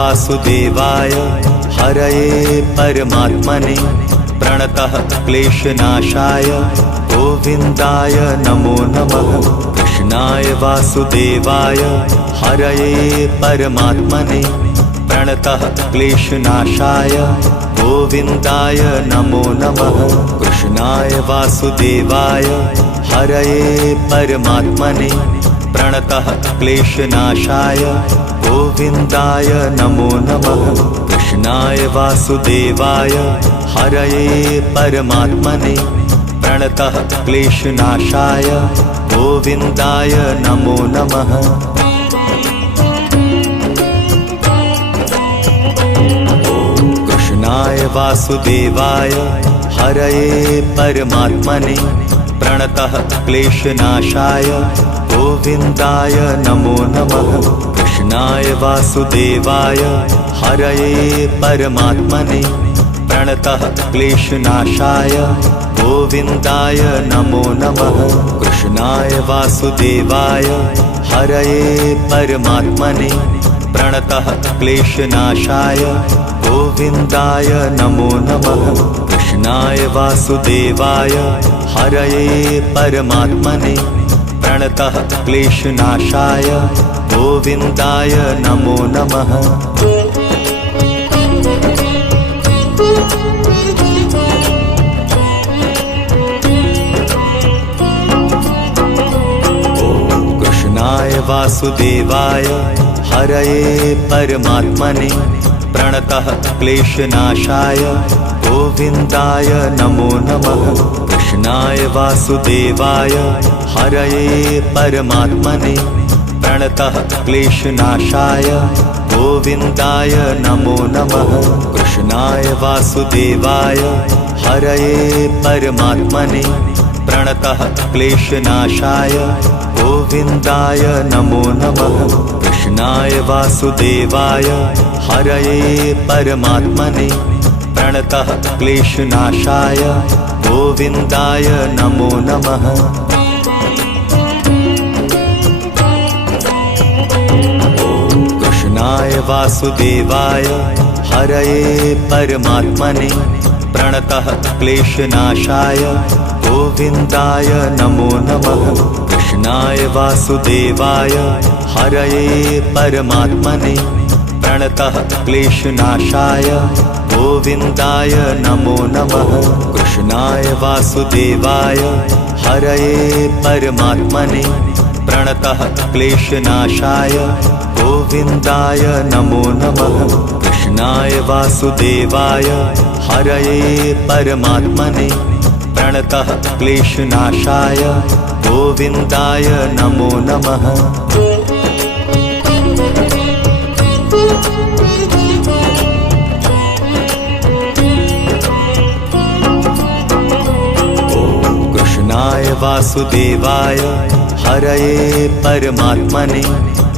वासुदेवाय हरये परमात्मने प्रणतः क्लेशनाशाय गोविन्दाय नमो नमः। कृष्णाय वासुदेवाय हरये परमात्मने प्रणतः क्लेशनाशाय गोविन्दाय नमो नमः। कृष्णाय वासुदेवाय हरये परमात्मने प्रणतः क्लेशनाशाय गोविन्दाय नमो नमः। कृष्णाय वासुदेवाय हरये परमात्मने प्रणतः क्लेशनाशाय गोविन्दाय नमो नमः। कृष्णाय वासुदेवाय हरये परमात्मने प्रणतः क्लेशनाशाय गोविन्दाय नमो नमः। कृष्णाय वासुदेवाय हरये परमात्मने प्रणतः क्लेशनाशाय गोविन्दाय नमो नमः। कृष्णाय वासुदेवाय हरये परमात्मने प्रणतः क्लेशनाशाय गोविन्दाय नमो नमः। कृष्णाय वासुदेवाय हरये परमात्मने प्रणतः क्लेशनाशाय गोविन्दाय नमो नमः। कृष्णाय वासुदेवाय हरये परमात्मने प्रणतः क्लेशनाशाय गोविन्दाय नमो नमः। कृष्णाय वासुदेवाय हरये परमात्मने प्रणतः क्लेशनाशाय गोविन्दाय नमो नमः। कृष्णाय वासुदेवाय हरये परमात्मने प्रणतः क्लेशनाशाय गोविन्दाय नमो नमः। कृष्णाय वासुदेवाय हरये परमात्मने प्रणतः क्लेशनाशाय गोविन्दाय नमो नमः। कृष्णाय वासुदेवाय हरये परमात्मने प्रणतः क्लेशनाशाय गोविन्दाय नमो नमः। कृष्णाय वासुदेवाय हरये परमात्मने प्रणतः क्लेशनाशाय गोविन्दाय नमो नमः। कृष्णाय वासुदेवाय हरये परमात्मने प्रणतः क्लेशनाशाय गोविन्दाय नमो नमः। कृष्णाय वासुदेवाय हरये परमात्मने प्रणतः क्लेशनाशाय गोविन्दाय नमो नमः। कृष्णाय वासुदेवाय हरये परमात्मने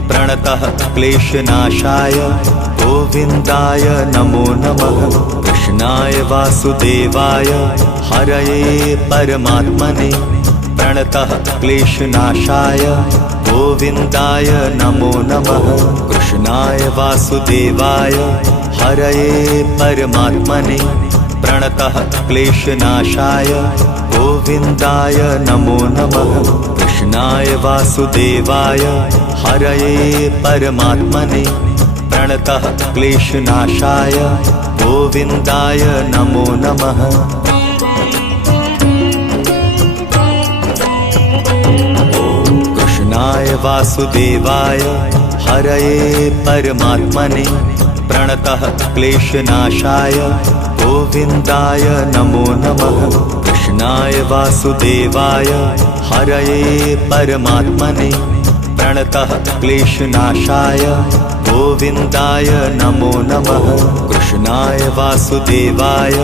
प्रणतः क्लेशनाशाय गोविन्दाय नमो नमः। कृष्णाय वासुदेवाय हरये परमात्मने प्रणतः क्लेशनाशाय गोविन्दाय नमो नमः। कृष्णाय वासुदेवाय हरये परमात्मने प्रणतः क्लेशनाशाय गोविन्दाय नमो नमः। कृष्णाय वासुदेवाय हरये परमात्मने प्रणतः क्लेशनाशाय गोविन्दाय नमो नमः। कृष्णाय वासुदेवाय हरये परमात्मने प्रणतः क्लेशनाशाय गोविन्दाय नमो नमः। कृष्णाय वासुदेवाय हरये परमात्मने प्रणतः क्लेशनाशाय गोविन्दाय नमो नमः। कृष्णाय वासुदेवाय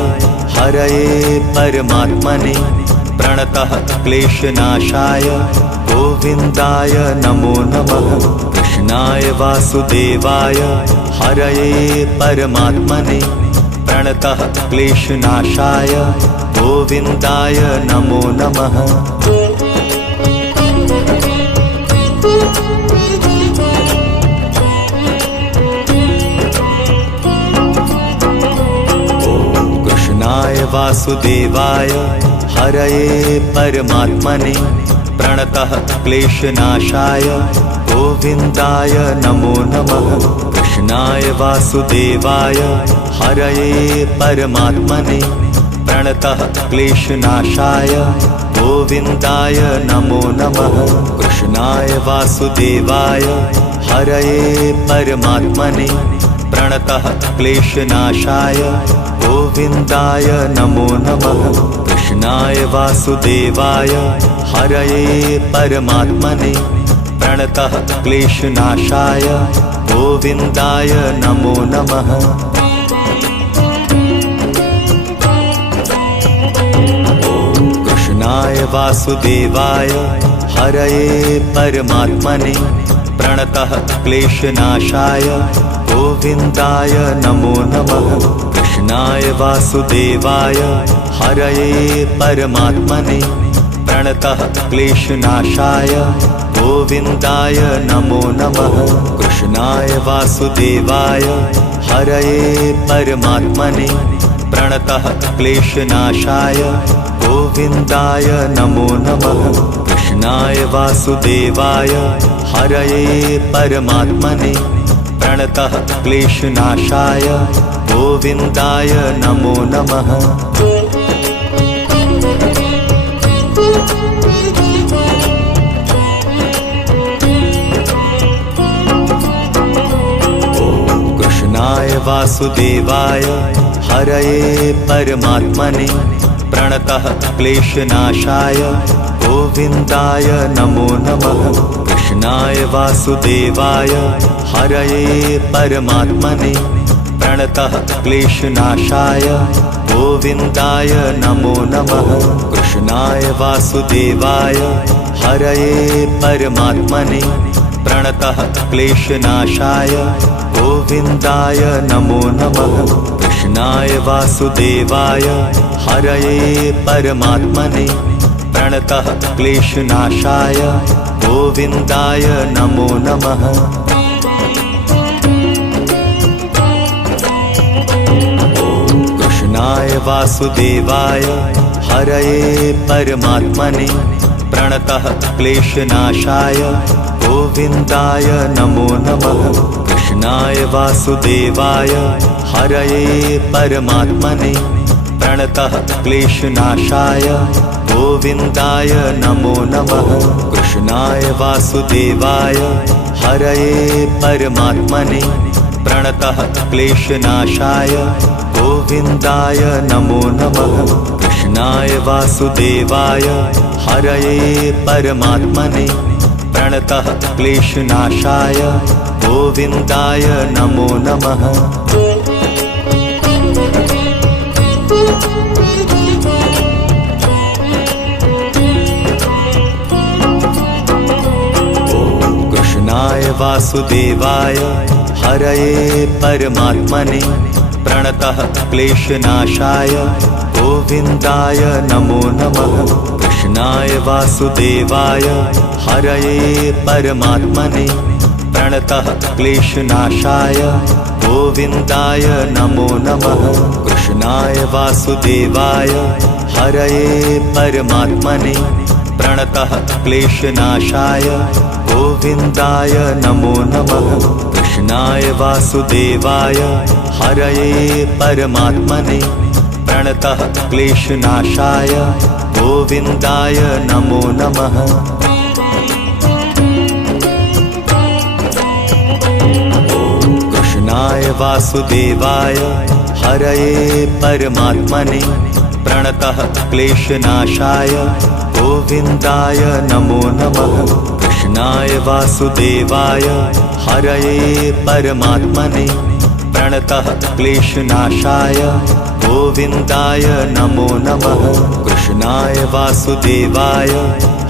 हरये परमात्मने प्रणतः क्लेशनाशाय गोविन्दाय नमो नमः। कृष्णाय वासुदेवाय हरये परमात्मने प्रणतः क्लेशनाशाय गोविन्दाय नमो नमः। वासुदेवाय हरये परमात्मने प्रणतः क्लेशनाशाय गोविन्दाय नमो नमः। कृष्णाय वासुदेवाय हरये परमात्मने प्रणतः क्लेशनाशाय गोविन्दाय नमो नमः। कृष्णाय वासुदेवाय हरये परमात्मने प्रणतः क्लेशनाशाय गोविन्दाय नमो नमः। कृष्णाय वासुदेवाय हरये परमात्मने प्रणतः क्लेशनाशाय गोविन्दाय नमो नमः। कृष्णाय वासुदेवाय हरये परमात्मने प्रणतः क्लेशनाशाय गोविन्दाय नमो नमः। कृष्णाय वासुदेवाय हरये परमात्मने प्रणतः क्लेशनाशाय गोविन्दाय नमो नमः। कृष्णाय वासुदेवाय हरये परमात्मने प्रणतः क्लेशनाशाय गोविन्दाय नमो नमः। कृष्णाय वासुदेवाय हरये परमात्मने प्रणतः क्लेशनाशाय गोविन्दाय नमो नमः। कृष्णाय वासुदेवाय हरये परमात्मने प्रणतः क्लेशनाशाय गोविन्दाय नमो नमः। कृष्णाय वासुदेवाय हरये परमात्मने प्रणतः क्लेशनाशाय गोविन्दाय नमो नमः। कृष्णाय वासुदेवाय हरये परमात्मने प्रणतः क्लेशनाशाय गोविन्दाय नमो नमः। कृष्णाय वासुदेवाय हरये परमात्मने प्रणतः क्लेशनाशाय गोविन्दाय नमो नमः। कृष्णाय वासुदेवाय हरये परमात्मने प्रणतः क्लेशनाशाय गोविन्दाय नमो नमः। कृष्णाय वासुदेवाय हरये परमात्मने प्रणतः क्लेशनाशाय गोविन्दाय नमो नमः। कृष्णाय वासुदेवाय हरये परमात्मने प्रणतः क्लेशनाशाय गोविन्दाय नमो नमः। कृष्णाय वासुदेवाय हरये परमात्मने प्रणतः क्लेशनाशाय गोविन्दाय नमो नमः। कृष्णाय वासुदेवाय हरये परमात्मने प्रणतः क्लेशनाशाय गोविन्दाय नमो नमः। कृष्णाय वासुदेवाय हरये परमात्मने प्रणतः क्लेशनाशाय गोविन्दाय नमो नमः। कृष्णाय वासुदेवाय हरये परमात्मने प्रणतः क्लेशनाशाय गोविन्दाय नमो नमः। कृष्णाय वासुदेवाय हरये परमात्मने प्रणतः क्लेशनाशाय गोविन्दाय नमो नमः। कृष्णाय वासुदेवाय हरये परमात्मने प्रणतः क्लेशनाशाय गोविन्दाय नमो नमः। कृष्णाय वासुदेवाय हरये परमात्मने प्रणतः क्लेशनाशाय गोविन्दाय नमो नमः। कृष्णाय वासुदेवाय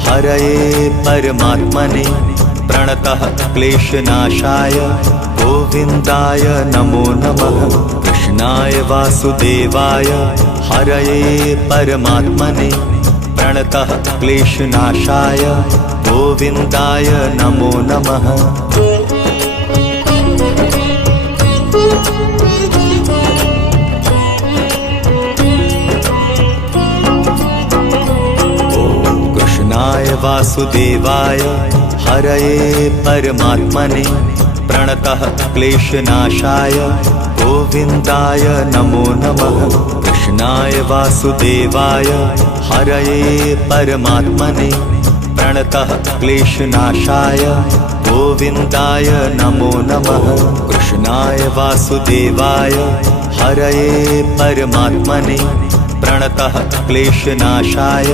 हरये परमात्मने प्रणतः क्लेशनाशाय गोविन्दाय नमो नमः। कृष्णाय वासुदेवाय हरये परमात्मने प्रणतः क्लेशनाशाय गोविन्दाय नमो नमः। वासुदेवाय हरये परमात्मने प्रणतः क्लेशनाशाय गोविन्दाय नमो नमः। कृष्णाय वासुदेवाय हरये परमात्मने प्रणतः क्लेशनाशाय गोविन्दाय नमो नमः। कृष्णाय वासुदेवाय हरये परमात्मने प्रणतः क्लेशनाशाय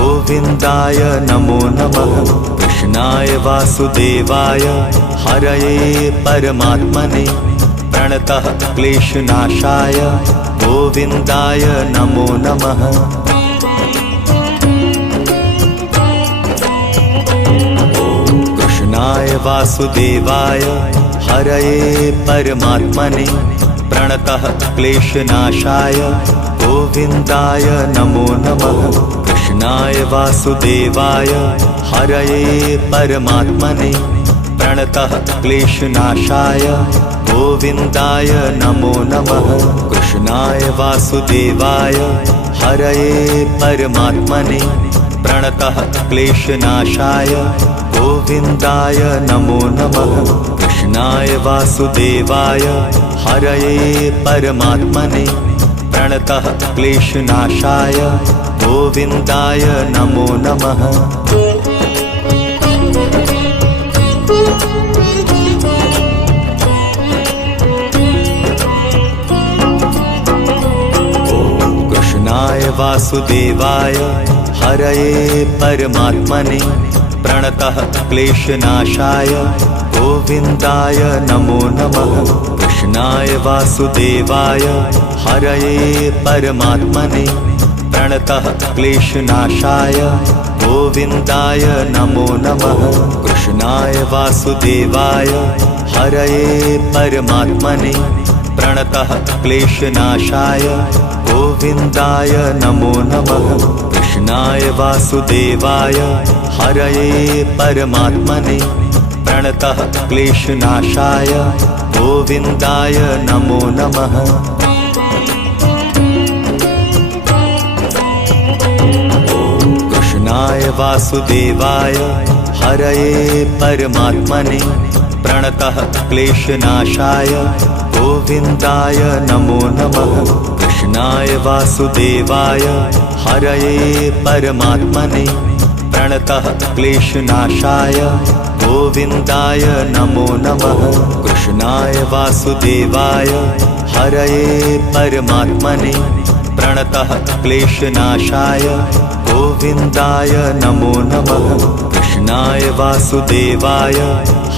गोविन्दाय नमो नमः। कृष्णाय वासुदेवाय हरये परमात्मने प्रणतः क्लेशनाशाय गोविन्दाय नमो नमः। कृष्णाय वासुदेवाय हरये परमात्मने प्रणतः क्लेशनाशाय गोविन्दाय नमो नमः। कृष्णाय वासुदेवाय हरये परमात्मने प्रणतः क्लेशनाशाय गोविन्दाय नमो नमः। कृष्णाय वासुदेवाय हरये परमात्मने प्रणतः क्लेशनाशाय गोविन्दाय नमो नमः। कृष्णाय वासुदेवाय हरये परमात्मने प्रणतः क्लेशनाशाय गोविन्दाय नमो नमः। कृष्णाय वासुदेवाय हरये परमात्मने प्रणतः क्लेशनाशाय गोविन्दाय नमो नमः। कृष्णाय वासुदेवाय हरये परमात्मने प्रणतः क्लेशनाशाय गोविन्दाय नमो नमः। कृष्णाय वासुदेवाय हरये परमात्मने प्रणतः क्लेशनाशाय गोविन्दाय नमो नमः। कृष्णाय वासुदेवाय हरये परमात्मने प्रणतः क्लेशनाशाय गोविन्दाय नमो नमः। कृष्णाय वासुदेवाय हरये परमात्मने प्रणतः क्लेशनाशाय गोविन्दाय नमो नमः। कृष्णाय वासुदेवाय हरये परमात्मने प्रणतः क्लेशनाशाय गोविन्दाय नमो नमः। कृष्णाय वासुदेवाय हरये परमात्मने प्रणतः क्लेशनाशाय गोविन्दाय नमो नमः। कृष्णाय वासुदेवाय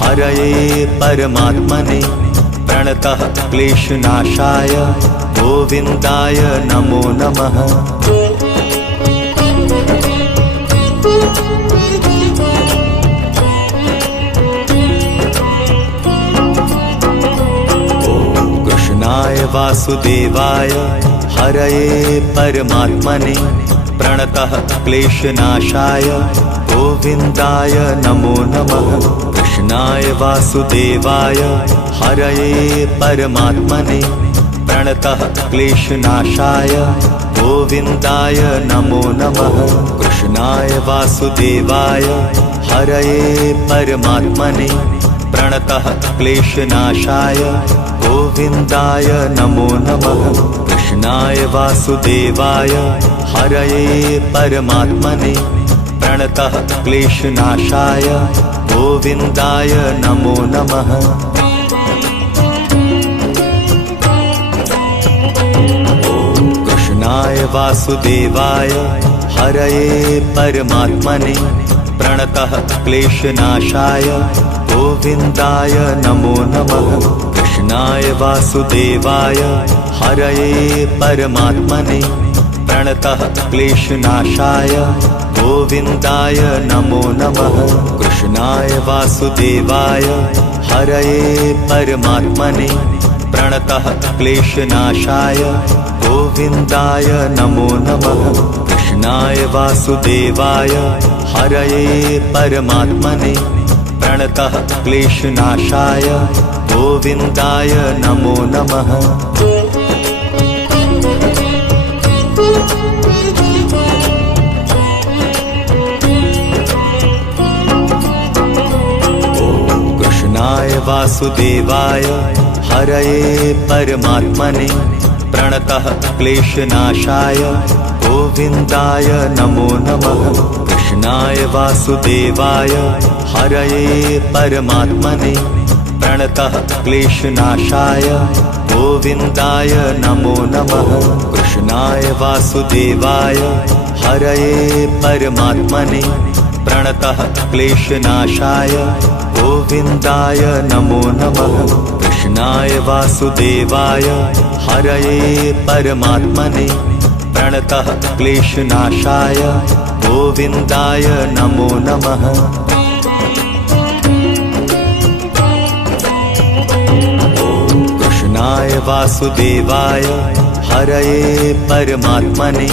हरये परमात्मने प्रणतः क्लेशनाशाय गोविन्दाय नमो नमः। कृष्णाय वासुदेवाय हरये परमात्मने प्रणतः क्लेशनाशाय गोविन्दाय नमो नमः। कृष्णाय वासुदेवाय हरये परमात्मने प्रणतः क्लेशनाशाय गोविन्दाय नमो नमः। कृष्णाय वासुदेवाय हरये परमात्मने प्रणतः क्लेशनाशाय गोविन्दाय नमो नमः। कृष्णाय वासुदेवाय हरये परमात्मने प्रणतः क्लेशनाशाय गोविन्दाय नमो नमः। कृष्णाय वासुदेवाय हरये परमात्मने प्रणतः क्लेशनाशाय गोविन्दाय नमो नमः। कृष्णाय वासुदेवाय हरये परमात्मने प्रणतः क्लेशनाशाय गोविन्दाय नमो नमः। कृष्णाय वासुदेवाय हरये परमात्मने प्रणतः क्लेशनाशाय गोविन्दाय नमो नमः। कृष्णाय वासुदेवाय हरये परमात्मने प्रणतः क्लेशनाशाय गोविन्दाय नमो नमः। वासुदेवाय हरये परमात्मने प्रणतः क्लेशनाशाय गोविन्दाय नमो नमः। कृष्णाय वासुदेवाय हरये परमात्मने प्रणतः क्लेशनाशाय गोविन्दाय नमो नमः। कृष्णाय वासुदेवाय हरये परमात्मने प्रणतः क्लेशनाशाय गोविन्दाय नमो नमः। कृष्णाय वासुदेवाय हरये परमात्मने प्रणतः क्लेशनाशाय गोविन्दाय नमो नमः। कृष्णाय वासुदेवाय हरये परमात्मने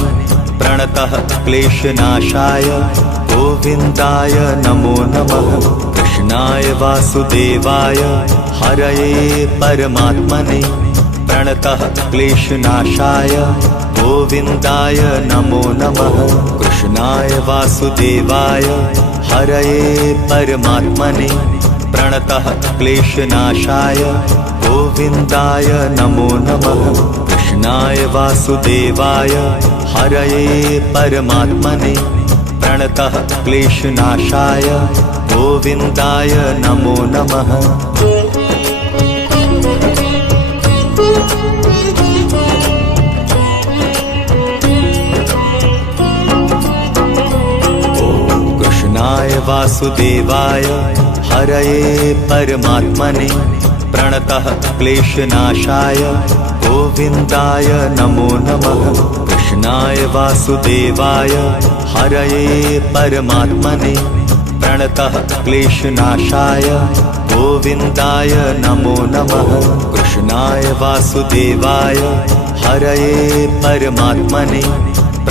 प्रणतः क्लेशनाशाय गोविन्दाय नमो नमः। कृष्णाय वासुदेवाय हरये परमात्मने प्रणतः क्लेशनाशाय गोविन्दाय नमो नमः। कृष्णाय वासुदेवाय हरये परमात्मने प्रणतः क्लेशनाशाय गोविन्दाय नमो नमः। कृष्णाय वासुदेवाय हरये परमात्मने प्रणतः क्लेशनाशाय गोविन्दाय नमो नमः। कृष्णाय वासुदेवाय हरये परमात्मने प्रणतः क्लेशनाशाय गोविन्दाय नमो नमः। कृष्णाय वासुदेवाय हरये परमात्मने प्रणतः क्लेशनाशाय गोविन्दाय नमो नमः। कृष्णाय वासुदेवाय हरये परमात्मने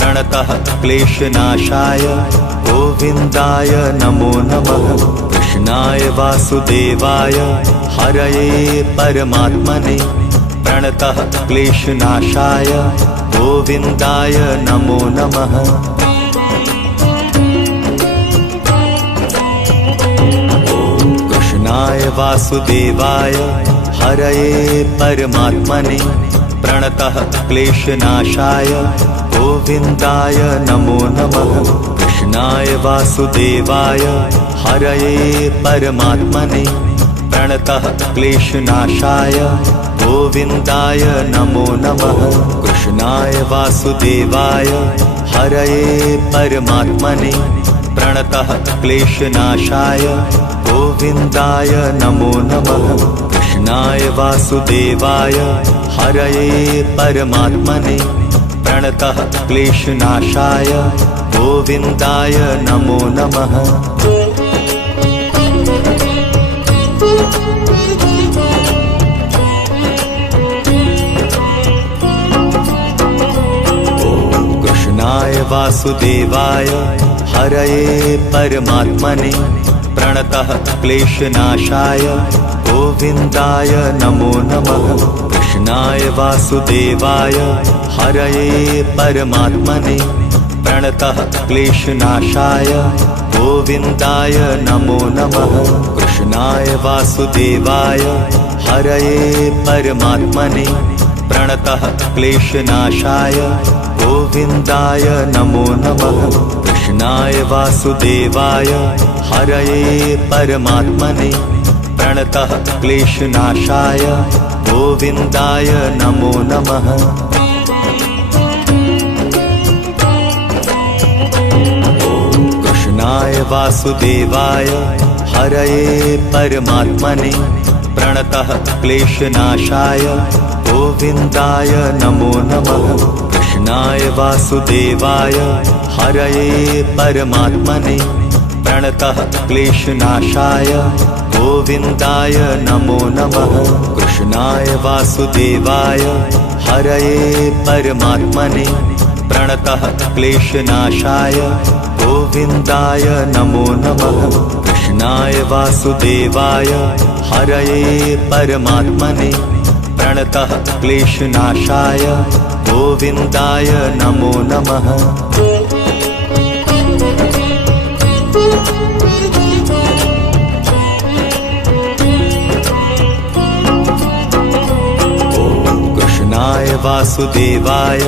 प्रणतः क्लेशनाशाय गोविन्दाय नमो नमः। कृष्णाय वासुदेवाय हरये परमात्मने प्रणतः क्लेशनाशाय गोविन्दाय नमो नमः। कृष्णाय वासुदेवाय हरये परमात्मने प्रणतः क्लेशनाशाय गोविन्दाय नमो नमः। कृष्णाय वासुदेवाय हरये परमात्मने प्रणतः क्लेशनाशाय गोविन्दाय नमो नमः। कृष्णाय वासुदेवाय हरये परमात्मने प्रणतः क्लेशनाशाय गोविन्दाय नमो नमः। कृष्णाय वासुदेवाय हरये परमात्मने प्रणतः क्लेशनाशाय गोविन्दाय नमो नमः। कृष्णाय वासुदेवाय हरये परमात्मने प्रणतः क्लेशनाशाय गोविन्दाय नमो नमः। कृष्णाय वासुदेवाय हरये परमात्मने प्रणतः क्लेशनाशाय गोविन्दाय नमो नमः। कृष्णाय वासुदेवाय हरये परमात्मने प्रणतः क्लेशनाशाय गोविन्दाय नमो नमः। कृष्णाय वासुदेवाय हरये परमात्मने प्रणतः क्लेशनाशाय गोविन्दाय नमो नमः। कृष्णाय वासुदेवाय हरये परमात्मने प्रणतः क्लेशनाशाय गोविन्दाय नमो नमः। कृष्णाय वासुदेवाय हरये परमात्मने प्रणतः क्लेशनाशाय गोविन्दाय नमो नमः। कृष्णाय वासुदेवाय हरये परमात्मने प्रणतः क्लेशनाशाय गोविन्दाय नमो नमः। कृष्णाय वासुदेवाय हरये परमात्मने प्रणतः क्लेशनाशाय गोविन्दाय नमो नमः। वासुदेवाय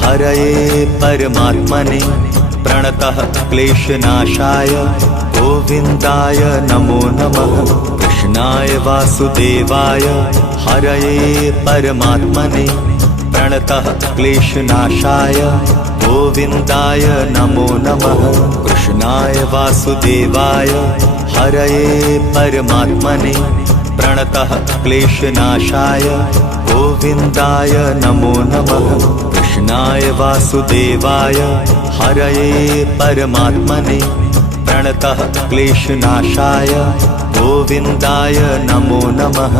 हरये परमात्मने प्रणतः क्लेशनाशाय गोविन्दाय नमो नमः। कृष्णाय वासुदेवाय हरये परमात्मने प्रणतः क्लेशनाशाय गोविन्दाय नमो नमः। कृष्णाय वासुदेवाय हरये परमात्मने प्रणतः क्लेशनाशाय गोविन्दाय नमो नमः। कृष्णाय वासुदेवाय हरये परमात्मने प्रणतः क्लेशनाशाय गोविन्दाय नमो नमः।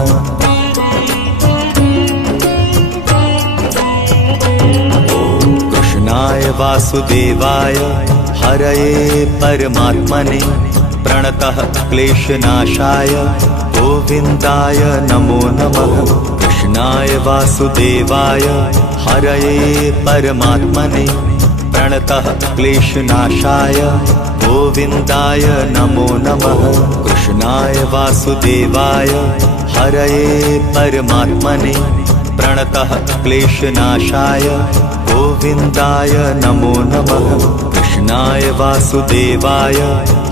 कृष्णाय वासुदेवाय हरये परमात्मने प्रणतः क्लेशनाशाय गोविन्दाय नमो नमः। कृष्णाय वासुदेवाय हरये परमात्मने प्रणतः क्लेशनाशाय गोविन्दाय नमो नमः। कृष्णाय वासुदेवाय हरये परमात्मने प्रणतः क्लेशनाशाय गोविन्दाय नमो नमः। कृष्णाय वासुदेवाय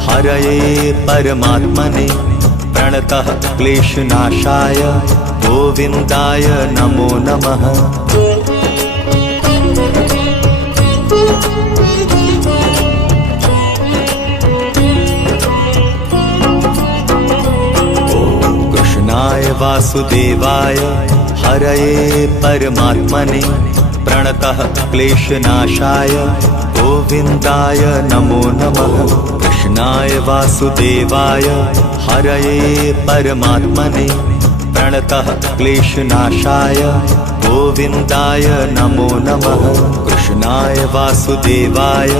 हरये परमात्मने प्रणतः क्लेशनाशाय गोविन्दाय नमो नमः। कृष्णाय वासुदेवाय हरये परमात्मने प्रणतः क्लेशनाशाय गोविन्दाय नमो नमः। कृष्णाय वासुदेवाय हरये परमात्मने प्रणतः क्लेशनाशाय गोविन्दाय नमो नमः। कृष्णाय वासुदेवाय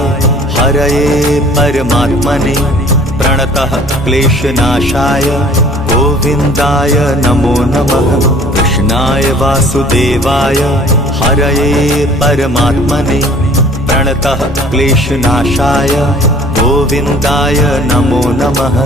हरये परमात्मने प्रणतः क्लेशनाशाय गोविन्दाय नमो नमः। कृष्णाय वासुदेवाय हरये परमात्मने प्रणतः क्लेशनाशाय गोविन्दाय नमो नमः।